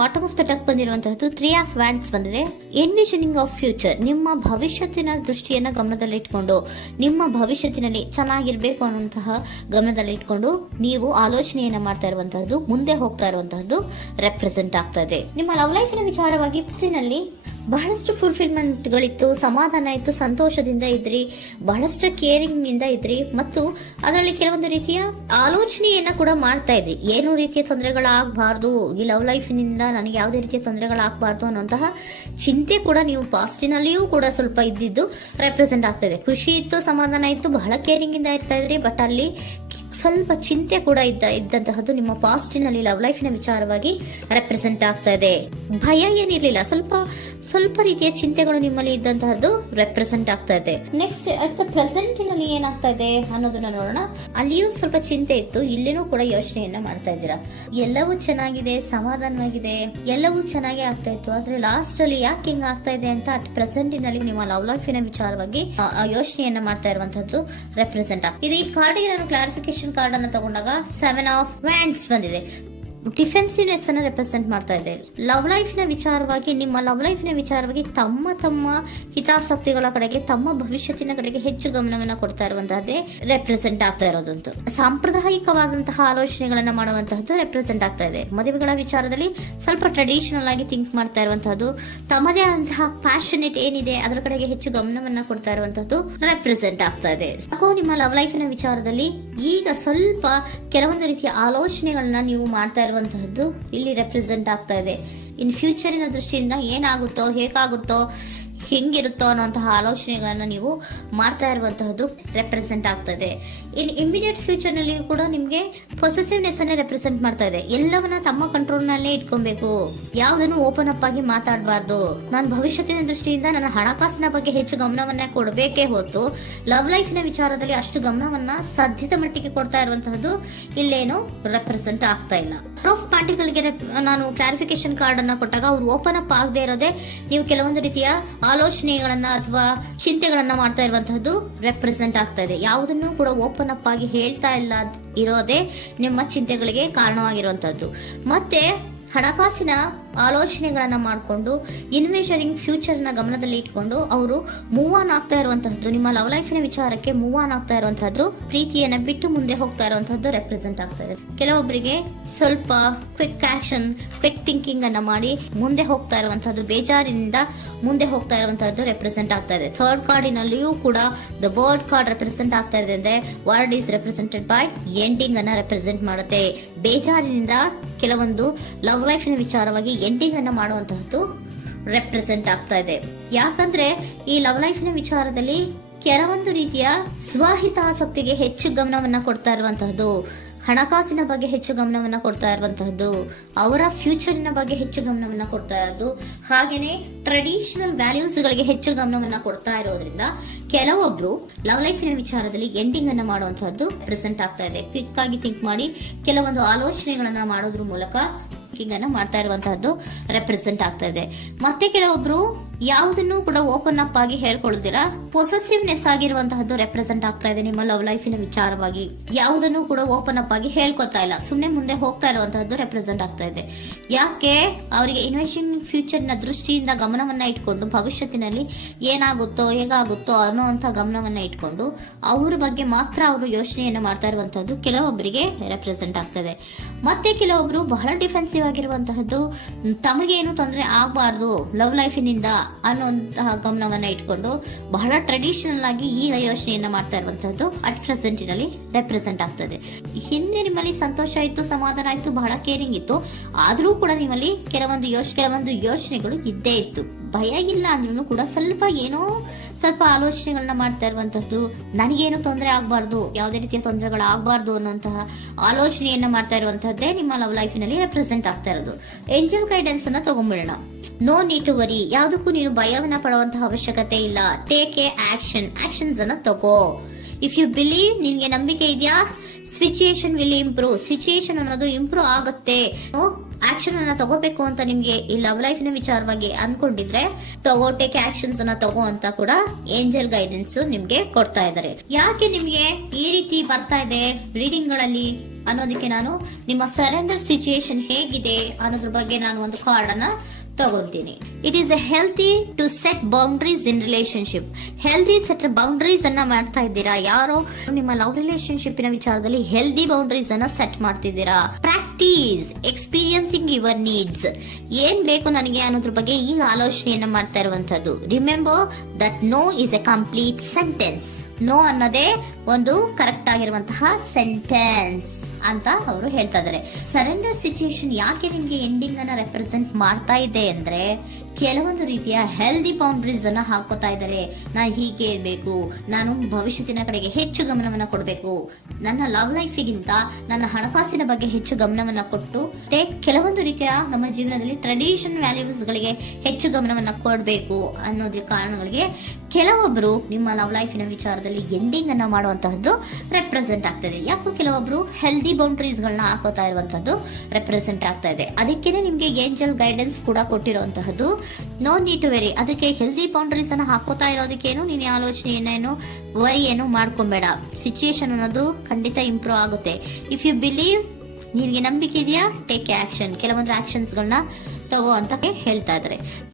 Bottom of the ಟಕ್ ಬಂದಿರುವಂತಹದ್ದು 3 of wands ಬಂದಿದೆ. ಎನ್ವಿಷನಿಂಗ್ of future, ನಿಮ್ಮ ಭವಿಷ್ಯತ್ತಿನ ದೃಷ್ಟಿಯನ್ನ ಗಮನದಲ್ಲಿಟ್ಕೊಂಡು, ನಿಮ್ಮ ಭವಿಷ್ಯತ್ತಿನಲ್ಲಿ ಚೆನ್ನಾಗಿರ್ಬೇಕು ಅನ್ನುವಂತಹ ಗಮನದಲ್ಲಿಟ್ಕೊಂಡು ನೀವು ಆಲೋಚನೆಯನ್ನ ಮಾಡ್ತಾ ಇರುವಂತಹದ್ದು, ಮುಂದೆ ಹೋಗ್ತಾ ಇರುವಂತಹದ್ದು ರೆಪ್ರೆಸೆಂಟ್ ಆಗ್ತಾ ಇದೆ. ನಿಮ್ಮ ಲವ್ ಲೈಫಿನ ವಿಚಾರವಾಗಿ ನಲ್ಲಿ ಬಹಳಷ್ಟು ಫುಲ್ಫಿಲ್ಮೆಂಟ್ ಗಳಿತ್ತು, ಸಮಾಧಾನ ಇತ್ತು, ಸಂತೋಷದಿಂದ ಇದ್ರಿ, ಬಹಳಷ್ಟು ಕೇರಿಂಗ್ ಇಂದ ಇದ್ರಿ, ಮತ್ತು ಅದರಲ್ಲಿ ಕೆಲವೊಂದು ರೀತಿಯ ಆಲೋಚನೆಯನ್ನ ಕೂಡ ಮಾಡ್ತಾ ಇದ್ರಿ. ಏನು ರೀತಿಯ ತೊಂದರೆಗಳಾಗಬಾರ್ದು, ಈ ಲವ್ ಲೈಫಿನಿಂದ ನನಗೆ ಯಾವುದೇ ರೀತಿಯ ತೊಂದರೆಗಳಾಗಬಾರ್ದು ಅನ್ನುವಂತಹ ಚಿಂತೆ ಕೂಡ ನೀವು ಪಾಸ್ಟಿನಲ್ಲಿಯೂ ಕೂಡ ಸ್ವಲ್ಪ ಇದ್ದಿದ್ದು ರೆಪ್ರೆಸೆಂಟ್ ಆಗ್ತಾ ಇದೆ. ಖುಷಿ ಇತ್ತು, ಸಮಾಧಾನ ಇತ್ತು, ಬಹಳ ಕೇರಿಂಗ್ ಇಂದ ಇರ್ತಾ ಇದ್ರಿ, ಬಟ್ ಅಲ್ಲಿ ಸ್ವಲ್ಪ ಚಿಂತೆ ಕೂಡ ಇದ್ದಂತಹದ್ದು ನಿಮ್ಮ ಪಾಸ್ಟಿನಲ್ಲಿ ಲವ್ ಲೈಫಿನ ವಿಚಾರವಾಗಿ ರೆಪ್ರೆಸೆಂಟ್ ಆಗ್ತಾ ಇದೆ. ಭಯ ಏನಿರ್ಲಿಲ್ಲ, ಸ್ವಲ್ಪ ರೀತಿಯ ಚಿಂತೆಗಳು ನಿಮ್ಮಲ್ಲಿ ಇದ್ದಂತಹದ್ದು ರೆಪ್ರೆಸೆಂಟ್ ಆಗ್ತಾ ಇದೆ. ನೆಕ್ಸ್ಟ್ ಅಟ್ ದ ಪ್ರೆಸೆಂಟ್ ನಲ್ಲಿ ಏನಾಗ್ತಾ ಇದೆ ಅನ್ನೋದನ್ನ ನೋಡೋಣ. ಅಲ್ಲಿಯೂ ಸ್ವಲ್ಪ ಚಿಂತೆ ಇತ್ತು, ಇಲ್ಲಿನೂ ಕೂಡ ಯೋಚನೆಯನ್ನ ಮಾಡ್ತಾ ಇದ್ದೀರಾ. ಎಲ್ಲವೂ ಚೆನ್ನಾಗಿದೆ, ಸಮಾಧಾನವಾಗಿದೆ, ಎಲ್ಲವೂ ಚೆನ್ನಾಗಿ ಆಗ್ತಾ ಇತ್ತು, ಆದ್ರೆ ಲಾಸ್ಟ್ ಅಲ್ಲಿ ಯಾಕೆ ಹಿಂಗ್ ಆಗ್ತಾ ಇದೆ ಅಂತ ಅಟ್ ಪ್ರೆಸೆಂಟ್ ನಲ್ಲಿ ನಿಮ್ಮ ಲವ್ ಲೈಫಿನ ವಿಚಾರವಾಗಿ ಯೋಚನೆಯನ್ನ ಮಾಡ್ತಾ ಇರುವಂತದ್ದು ರೆಪ್ರೆಸೆಂಟ್ ಆಗ್ತಿದೆ. ಈ ಕಾರ್ಡ್ಗೆ ನಾನು ಕ್ಲಾರಿಫಿಕೇಶನ್ ಕಾರ್ಡ್ ಅನ್ನು ತಗೊಂಡಾಗ 7 ಆಫ್ ವ್ಯಾಂಡ್ಸ್ ಬಂದಿದೆ. ಡಿಫೆನ್ಸಿವ್ನೆಸ್ ಅನ್ನ ರೆಪ್ರೆಸೆಂಟ್ ಮಾಡ್ತಾ ಇದೆ. ಲವ್ ಲೈಫ್ ನ ವಿಚಾರವಾಗಿ, ನಿಮ್ಮ ಲವ್ ಲೈಫ್ ನ ವಿಚಾರವಾಗಿ ತಮ್ಮ ಹಿತಾಸಕ್ತಿಗಳ ಕಡೆಗೆ, ತಮ್ಮ ಭವಿಷ್ಯತ್ತಿನ ಕಡೆಗೆ ಹೆಚ್ಚು ಗಮನವನ್ನ ಕೊಡ್ತಾ ಇರುವಂತಹದ್ದೇ ರೆಪ್ರೆಸೆಂಟ್ ಆಗ್ತಾ ಇರೋದಂತೂ. ಸಾಂಪ್ರದಾಯಿಕವಾದಂತಹ ಆಲೋಚನೆಗಳನ್ನ ಮಾಡುವಂತಹದ್ದು ರೆಪ್ರೆಸೆಂಟ್ ಆಗ್ತಾ ಇದೆ. ಮದುವೆಗಳ ವಿಚಾರದಲ್ಲಿ ಸ್ವಲ್ಪ ಟ್ರೆಡಿಷನಲ್ ಆಗಿ ಥಿಂಕ್ ಮಾಡ್ತಾ ಇರುವಂತಹದ್ದು, ತಮ್ಮದೇ ಆದಂತಹ ಪ್ಯಾಷನೇಟ್ ಏನಿದೆ ಅದರ ಕಡೆಗೆ ಹೆಚ್ಚು ಗಮನವನ್ನ ಕೊಡ್ತಾ ಇರುವಂತಹದ್ದು ರೆಪ್ರೆಸೆಂಟ್ ಆಗ್ತಾ ಇದೆ. ನಿಮ್ಮ ಲವ್ ಲೈಫಿನ ವಿಚಾರದಲ್ಲಿ ಈಗ ಸ್ವಲ್ಪ ಕೆಲವೊಂದು ರೀತಿಯ ಆಲೋಚನೆಗಳನ್ನ ನೀವು ಮಾಡ್ತಾ ಇರುವಂತಹದ್ದು ಇಲ್ಲಿ ರೆಪ್ರೆಸೆಂಟ್ ಆಗ್ತಾ ಇದೆ. ಇನ್ ಫ್ಯೂಚರಿನ ದೃಷ್ಟಿಯಿಂದ ಏನಾಗುತ್ತೋ, ಹೇಗಾಗುತ್ತೋ, ಹೆಂಗಿರುತ್ತೋ ಅನ್ನುವಂತಹ ಆಲೋಚನೆಗಳನ್ನ ನೀವು ಮಾಡ್ತಾ ಇರುವಂತಹದ್ದು ರೆಪ್ರೆಸೆಂಟ್ ಆಗ್ತದೆ. ಇನ್ ಇಮಿಡಿಯೇಟ್ ಫ್ಯೂಚರ್ ನಲ್ಲಿ ಕೂಡ ನಿಮ್ಗೆ ಪೊಸೆಸಿವ್ನೆಸ್ ಅನ್ನೇ ರೆಪ್ರೆಸೆಂಟ್ ಮಾಡ್ತಾ ಇದೆ. ಎಲ್ಲವನ್ನ ತಮ್ಮ ಕಂಟ್ರೋಲ್ ನಲ್ಲೇ ಇಟ್ಕೊಬೇಕು, ಯಾವುದನ್ನು ಓಪನ್ ಅಪ್ ಆಗಿ ಮಾತಾಡಬಾರ್ದು. ನಾನು ಭವಿಷ್ಯತ್ತಿನ ದೃಷ್ಟಿಯಿಂದ ನನ್ನ ಹಣಕಾಸಿನ ಬಗ್ಗೆ ಹೆಚ್ಚು ಗಮನವನ್ನ ಕೊಡಬೇಕೇ ಹೊರತು ಲವ್ ಲೈಫ್ ನ ವಿಚಾರದಲ್ಲಿ ಅಷ್ಟು ಗಮನವನ್ನ ಸದ್ಯದ ಮಟ್ಟಿಗೆ ಕೊಡ್ತಾ ಇರುವಂತಹದ್ದು ಇಲ್ಲೇನು ರೆಪ್ರೆಸೆಂಟ್ ಆಗ್ತಾ ಇಲ್ಲ. ಆಫ್ ಪಾರ್ಟಿಗಳಿಗೆ ನಾನು ಕ್ಲಾರಿಫಿಕೇಶನ್ ಕಾರ್ಡ್ ಅನ್ನ ಕೊಟ್ಟಾಗ ಅವ್ರು ಓಪನ್ ಅಪ್ ಆಗದೆ ಇರೋದೇ ನೀವು ಕೆಲವೊಂದು ರೀತಿಯ ಆಲೋಚನೆಗಳನ್ನ ಅಥವಾ ಚಿಂತೆಗಳನ್ನ ಮಾಡ್ತಾ ಇರುವಂತಹದ್ದು ರೆಪ್ರೆಸೆಂಟ್ ಆಗ್ತಾ ಇದೆ. ಯಾವುದನ್ನು ಕೂಡ ಓಪನ್ ಅಪ್ ಆಗಿ ಹೇಳ್ತಾ ಇಲ್ಲ ಇರೋದೇ ನಿಮ್ಮ ಚಿಂತೆಗಳಿಗೆ ಕಾರಣವಾಗಿರುವಂತಹದ್ದು. ಮತ್ತೆ ಹಣಕಾಸಿನ ಆಲೋಚನೆಗಳನ್ನ ಮಾಡಿಕೊಂಡು ಇನ್ವೆಸ್ಟರಿಂಗ್ ಫ್ಯೂಚರ್ ನ ಗಮನದಲ್ಲಿ ಇಟ್ಕೊಂಡು ಅವರು ಮೂವ್ ಆನ್ ಆಗ್ತಾ ಇರುವಂತಹದ್ದು, ನಿಮ್ಮ ಲವ್ ಲೈಫಿನ ವಿಚಾರಕ್ಕೆ ಮೂವ್ ಆನ್ ಆಗ್ತಾ ಇರುವಂತಹದ್ದು, ಪ್ರೀತಿಯನ್ನ ಬಿಟ್ಟು ಮುಂದೆ ಹೋಗ್ತಾ ಇರುವಂತಹದ್ದು ರೆಪ್ರೆಸೆಂಟ್ ಆಗ್ತಾ ಇದೆ. ಕೆಲವೊಬ್ಬರಿಗೆ ಸ್ವಲ್ಪ ಕ್ವಿಕ್ ಆಕ್ಷನ್, ಕ್ವಿಕ್ ಥಿಂಕಿಂಗ್ ಅನ್ನ ಮಾಡಿ ಮುಂದೆ ಹೋಗ್ತಾ ಇರುವಂತಹದ್ದು, ಬೇಜಾರಿನಿಂದ ಮುಂದೆ ಹೋಗ್ತಾ ಇರುವಂತಹದ್ದು ರೆಪ್ರೆಸೆಂಟ್ ಆಗ್ತಾ ಇದೆ. ಥರ್ಡ್ ಕಾರ್ಡಿನಲ್ಲಿಯೂ ಕೂಡ ದ ವರ್ಡ್ ಕಾರ್ಡ್ ರೆಪ್ರೆಸೆಂಟ್ ಆಗ್ತಾ ಇದೆ ಅಂದ್ರೆ word is represented by ending ಅನ್ನ ರೆಪ್ರೆಸೆಂಟ್ ಮಾಡುತ್ತೆ. ಬೇಜಾರಿನಿಂದ ಕೆಲವೊಂದು ಲವ್ ಲೈಫಿನ ವಿಚಾರವಾಗಿ ಎಂಡಿಂಗ್ ಅನ್ನ ಮಾಡುವಂತಹದ್ದು ರೆಪ್ರೆಸೆಂಟ್ ಆಗ್ತಾ ಇದೆ. ಯಾಕಂದ್ರೆ ಈ ಲವ್ ಲೈಫಿನ ವಿಚಾರದಲ್ಲಿ ಕೆಲವೊಂದು ರೀತಿಯ ಸ್ವಹಿತಾಸಕ್ತಿಗೆ ಹೆಚ್ಚು ಗಮನವನ್ನ ಕೊಡ್ತಾ ಇರುವಂತಹದ್ದು, ಹಣಕಾಸಿನ ಬಗ್ಗೆ ಹೆಚ್ಚು ಗಮನವನ್ನ ಕೊಡ್ತಾ ಇರುವಂತಹದ್ದು, ಅವರ ಫ್ಯೂಚರಿನ ಬಗ್ಗೆ ಹೆಚ್ಚು ಗಮನವನ್ನ ಕೊಡ್ತಾ ಇರೋದು, ಹಾಗೇನೆ ಟ್ರೆಡಿಷನಲ್ ವ್ಯಾಲ್ಯೂಸ್ ಗಳಿಗೆ ಹೆಚ್ಚು ಗಮನವನ್ನ ಕೊಡ್ತಾ ಇರೋದ್ರಿಂದ ಕೆಲವೊಬ್ರು ಲವ್ ಲೈಫಿನ ವಿಚಾರದಲ್ಲಿ ಎಂಡಿಂಗ್ ಅನ್ನ ಮಾಡುವಂತಹದ್ದು ಪ್ರೆಸೆಂಟ್ ಆಗ್ತಾ ಇದೆ. ಕ್ವಿಕ್ ಆಗಿ ಥಿಂಕ್ ಮಾಡಿ ಕೆಲವೊಂದು ಆಲೋಚನೆಗಳನ್ನ ಮಾಡೋದ್ರ ಮೂಲಕ ಅನ್ನ ಮಾಡ್ತಾ ಇರುವಂತಹದ್ದು ರೆಪ್ರೆಸೆಂಟ್ ಆಗ್ತಾ ಇದೆ. ಮತ್ತೆ ಕೆಲವೊಬ್ರು ಯಾವುದನ್ನು ಕೂಡ ಓಪನ್ ಅಪ್ ಆಗಿ ಹೇಳ್ಕೊಳ್ಳುದಿರಾ ಪೊಸೆಸಿವ್ನೆಸ್ ಆಗಿರುವಂತಹದ್ದು ರೆಪ್ರೆಸೆಂಟ್ ಆಗ್ತಾ ಇದೆ. ನಿಮ್ಮ ಲವ್ ಲೈಫಿನ ವಿಚಾರವಾಗಿ ಯಾವುದನ್ನು ಕೂಡ ಓಪನ್ ಅಪ್ ಆಗಿ ಹೇಳ್ಕೊತಾ ಇಲ್ಲ, ಸುಮ್ನೆ ಮುಂದೆ ಹೋಗ್ತಾ ಇರುವಂತಹದ್ದು ರೆಪ್ರೆಸೆಂಟ್ ಆಗ್ತಾ ಇದೆ. ಯಾಕೆ ಅವರಿಗೆ ಇನ್ವೆಸ್ಟಿಂಗ್ ಫ್ಯೂಚರ್ ನ ದೃಷ್ಟಿಯಿಂದ ಗಮನವನ್ನ ಇಟ್ಕೊಂಡು ಭವಿಷ್ಯತ್ತಿನಲ್ಲಿ ಏನಾಗುತ್ತೋ, ಹೇಗಾಗುತ್ತೋ ಅನ್ನೋಂತ ಗಮನವನ್ನ ಇಟ್ಕೊಂಡು ಅವ್ರ ಬಗ್ಗೆ ಮಾತ್ರ ಅವರು ಯೋಚನೆಯನ್ನ ಮಾಡ್ತಾ ಇರುವಂತಹದ್ದು ಕೆಲವೊಬ್ಬರಿಗೆ ರೆಪ್ರೆಸೆಂಟ್ ಆಗ್ತದೆ. ಮತ್ತೆ ಕೆಲವೊಬ್ರು ಬಹಳ ಡಿಫೆನ್ಸಿವ್ ಆಗಿರುವಂತಹದ್ದು, ತಮಗೇನು ತೊಂದರೆ ಆಗಬಾರ್ದು ಲವ್ ಲೈಫಿನಿಂದ ಅನ್ನುವಂತಹ ಗಮನವನ್ನ ಇಟ್ಕೊಂಡು ಬಹಳ ಟ್ರೆಡಿಷನಲ್ ಆಗಿ ಈಗ ಯೋಚನೆಯನ್ನ ಮಾಡ್ತಾ ಇರುವಂತಹದ್ದು ಅಟ್ ಪ್ರೆಸೆಂಟ್ ನಲ್ಲಿ ರೆಪ್ರೆಸೆಂಟ್ ಆಗ್ತದೆ. ಹಿಂದೆ ನಿಮ್ಮಲ್ಲಿ ಸಂತೋಷ ಇತ್ತು, ಸಮಾಧಾನ ಇತ್ತು, ಬಹಳ ಕೇರಿಂಗ್ ಇತ್ತು, ಆದ್ರೂ ಕೂಡ ನಿಮ್ಮಲ್ಲಿ ಕೆಲವೊಂದು ಯೋಚನೆಗಳು ಇದ್ದೇ ಇತ್ತು. ಭಯ ಇಲ್ಲ ಅಂದ್ರೂ ಕೂಡ ಸ್ವಲ್ಪ ಆಲೋಚನೆಗಳನ್ನ ಮಾಡ್ತಾ ಇರುವಂತಹದ್ದು, ನನಗೇನು ತೊಂದರೆ ಆಗಬಾರ್ದು, ಯಾವುದೇ ರೀತಿಯ ತೊಂದರೆಗಳಾಗಬಾರ್ದು ಅನ್ನುವಂತಹ ಆಲೋಚನೆಯನ್ನ ಮಾಡ್ತಾ ಇರುವಂತಹದ್ದೇ ನಿಮ್ಮ ಲವ್ ಲೈಫಿನಲ್ಲಿ ರೆಪ್ರೆಸೆಂಟ್ ಆಗ್ತಾ ಇರೋದು. ಏಂಜಲ್ ಗೈಡೆನ್ಸ್ ಅನ್ನ ತಗೊಂಡ್ಬಿಡೋಣ. ನೋ ನೀಡ್ ಟು ವರಿ, ಯಾವುದಕ್ಕೂ ನೀನು ಭಯವನ್ನ ಪಡುವಂತಹ ಅವಶ್ಯಕತೆ ಇಲ್ಲ. ಟೇಕ್ ಎ ಆಕ್ಷನ್ಸ್ ಅನ್ನ ತಗೋ. ಇಫ್ ಯು ಬಿಲೀವ್, ನಿನ್ಗೆ ನಂಬಿಕೆ ಇದೆಯಾ, ಸಿಚುಯೇಷನ್ ವಿಲ್ ಇಂಪ್ರೂವ್, ಸಿಚುಯೇಷನ್ ಅನ್ನೋದು ಇಂಪ್ರೂವ್ ಆಗುತ್ತೆ. ಆಕ್ಷನ್ ಅನ್ನ ತಗೋಬೇಕು ಅಂತ ನಿಮ್ಗೆ ಈ ಲವ್ ಲೈಫ್ ನ ವಿಚಾರವಾಗಿ ಅನ್ಕೊಂಡಿದ್ರೆ ಟೇಕ್ ಆಕ್ಷನ್ಸ್ ಅನ್ನ ತಗೋ ಅಂತ ಕೂಡ ಏಂಜಲ್ ಗೈಡೆನ್ಸ್ ನಿಮ್ಗೆ ಕೊಡ್ತಾ ಇದ್ದಾರೆ. ಯಾಕೆ ನಿಮ್ಗೆ ಈ ರೀತಿ ಬರ್ತಾ ಇದೆ ರೀಡಿಂಗ್ ಗಳಲ್ಲಿ ಅನ್ನೋದಕ್ಕೆ ನಾನು ನಿಮ್ಮ ಸರೆಂಡರ್ ಸಿಚುಯೇಷನ್ ಹೇಗಿದೆ ಅನ್ನೋದ್ರ ಬಗ್ಗೆ ನಾನು ಒಂದು ಕಾರ್ಡ್ ಅನ್ನ ತಗೊಂತೀನಿ. It is a healthy to set boundaries in relationship. Healthy set boundaries ಅನ್ನ ಮಾಡ್ತಾ ಇದ್ದೀರಾ, ಯಾರೋ ನಿಮ್ಮ ಲವ್ ರಿಲೇಶನ್ಶಿಪ್ ನ ವಿಚಾರದಲ್ಲಿ ಹೆಲ್ದಿ ಬೌಂಡ್ರೀಸ್ ಅನ್ನ ಸೆಟ್ ಮಾಡ್ತಿದ್ದೀರಾ. Practice experiencing your needs. ಏನ್ ಬೇಕು ನನಗೆ ಅನ್ನೋದ್ರ ಬಗ್ಗೆ ಈಗ ಆಲೋಚನೆಯನ್ನ ಮಾಡ್ತಾ ಇರುವಂತದ್ದು. Remember that no is a complete sentence. No ಅನ್ನೋದೇ ಒಂದು ಕರೆಕ್ಟ್ ಆಗಿರುವಂತಹ ಸೆಂಟೆನ್ಸ್ ಅಂತ ಅವರು ಹೇಳ್ತಾ ಇದ್ದಾರೆ. ಸರೆಂಡರ್ ಸಿಚುಯೇಷನ್ ಯಾಕೆ ನಿಮ್ಗೆ ಎಂಡಿಂಗ್ ಅನ್ನ ರೆಪ್ರೆಸೆಂಟ್ ಮಾಡ್ತಾ ಇದೆ ಅಂದ್ರೆ ಕೆಲವೊಂದು ರೀತಿಯ ಹೆಲ್ದಿ ಬೌಂಡ್ರೀಸ್ ಅನ್ನ ಹಾಕೋತಾ ಇದ್ದಾರೆ. ನಾನು ಹೀಗೆ ಇರಬೇಕು, ನಾನು ಭವಿಷ್ಯತ್ತಿನ ಕಡೆಗೆ ಹೆಚ್ಚು ಗಮನವನ್ನ ಕೊಡಬೇಕು, ನನ್ನ ಲವ್ ಲೈಫಿಗಿಂತ ನನ್ನ ಹಣಕಾಸಿನ ಬಗ್ಗೆ ಹೆಚ್ಚು ಗಮನವನ್ನ ಕೊಟ್ಟು ಕೆಲವೊಂದು ರೀತಿಯ ನಮ್ಮ ಜೀವನದಲ್ಲಿ ಟ್ರೆಡಿಷನ್ ವ್ಯಾಲ್ಯೂಸ್ ಗಳಿಗೆ ಹೆಚ್ಚು ಗಮನವನ್ನ ಕೊಡಬೇಕು ಅನ್ನೋದ್ರ ಕಾರಣಗಳಿಗೆ ಕೆಲವೊಬ್ರು ನಿಮ್ಮ ಲವ್ ಲೈಫಿನ ವಿಚಾರದಲ್ಲಿ ಎಂಡಿಂಗ್ ಅನ್ನ ಮಾಡುವಂತಹದ್ದು ರೆಪ್ರೆಸೆಂಟ್ ಆಗ್ತದೆ. ಯಾಕೋ ಕೆಲವೊಬ್ರು ಹೆಲ್ದಿ ಬೌಂಡ್ರೀಸ್ ಗಳನ್ನ ಹಾಕೋತಾ ಇರುವಂತದ್ದು ರೆಪ್ರೆಸೆಂಟ್ ಆಗ್ತಾ ಇದೆ. ಅದಕ್ಕೇನೆ ನಿಮ್ಗೆ ಏಂಜಲ್ ಗೈಡೆನ್ಸ್ ಕೂಡ ಕೊಟ್ಟಿರುವಂತಹದ್ದು. No need to worry. ಅದಕ್ಕೆ ಹೆಲ್ದಿ ಬೌಂಡ್ರೀಸ್ ಅನ್ನ ಹಾಕೋತಾ ಇರೋದಕ್ಕೇನು ನೀನು ಆಲೋಚನೆಯನ್ನೇನು ವರಿ ಏನು ಮಾಡ್ಕೊಂಬೇಡ. ಸಿಚುಯೇಷನ್ ಅನ್ನೋದು ಖಂಡಿತ ಇಂಪ್ರೂವ್ ಆಗುತ್ತೆ. ಇಫ್ ಯು ಬಿಲೀವ್, ನಿನ್ಗೆ ನಂಬಿಕೆ ಇದೆಯಾ, ಟೇಕ್ ಆಕ್ಷನ್. ಕೆಲವೊಂದು ಆಕ್ಷನ್ಸ್ ಗಳನ್ನ ತಗೋ ಅಂತ ಹೇಳ್ತಾ ಇದ್ದಾರೆ.